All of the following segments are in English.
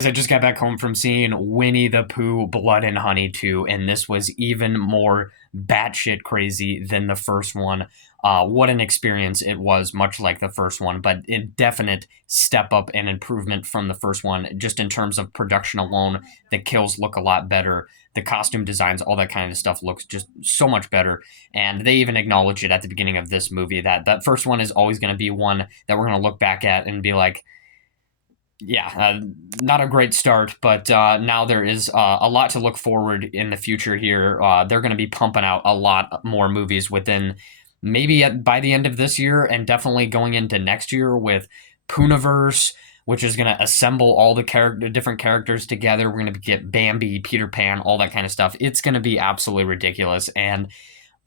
I just got back home from seeing Winnie-the-Pooh Blood and Honey 2, and this was even more batshit crazy than the first one. What an experience it was, much like the first one, but a definite step up and improvement from the first one, just in terms of production alone. The kills look a lot better. The costume designs, all that kind of stuff looks just so much better. And they even acknowledge it at the beginning of this movie that that first one is always going to be one that we're going to look back at and be like, yeah, not a great start, but now there is a lot to look forward in the future here. They're going to be pumping out a lot more movies within maybe by the end of this year and definitely going into next year with Pooniverse, which is going to assemble all the different characters together. We're going to get Bambi, Peter Pan, all that kind of stuff. It's going to be absolutely ridiculous, and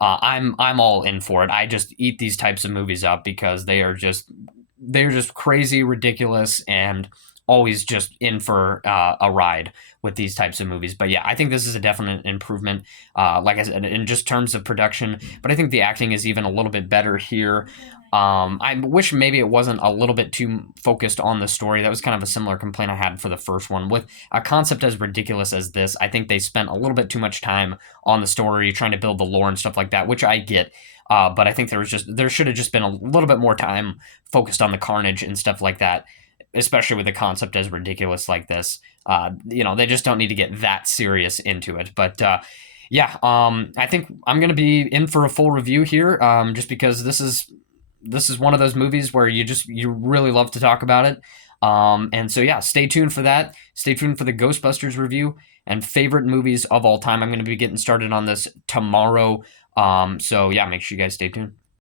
I'm all in for it. I just eat these types of movies up because they're just crazy, ridiculous, and always just in for a ride with these types of movies. But yeah, I think this is a definite improvement, like I said, in just terms of production. But I think the acting is even a little bit better here. I wish maybe it wasn't a little bit too focused on the story. That was kind of a similar complaint I had for the first one. With a concept as ridiculous as this, I think they spent a little bit too much time on the story, trying to build the lore and stuff like that, which I get. But I think there should have just been a little bit more time focused on the carnage and stuff like that, especially with a concept as ridiculous like this. They just don't need to get that serious into it. But yeah, I think I'm gonna be in for a full review here, just because this is one of those movies where you really love to talk about it. And so yeah, stay tuned for that. Stay tuned for the Ghostbusters review and favorite movies of all time. I'm going to be getting started on this tomorrow. So yeah, make sure you guys stay tuned.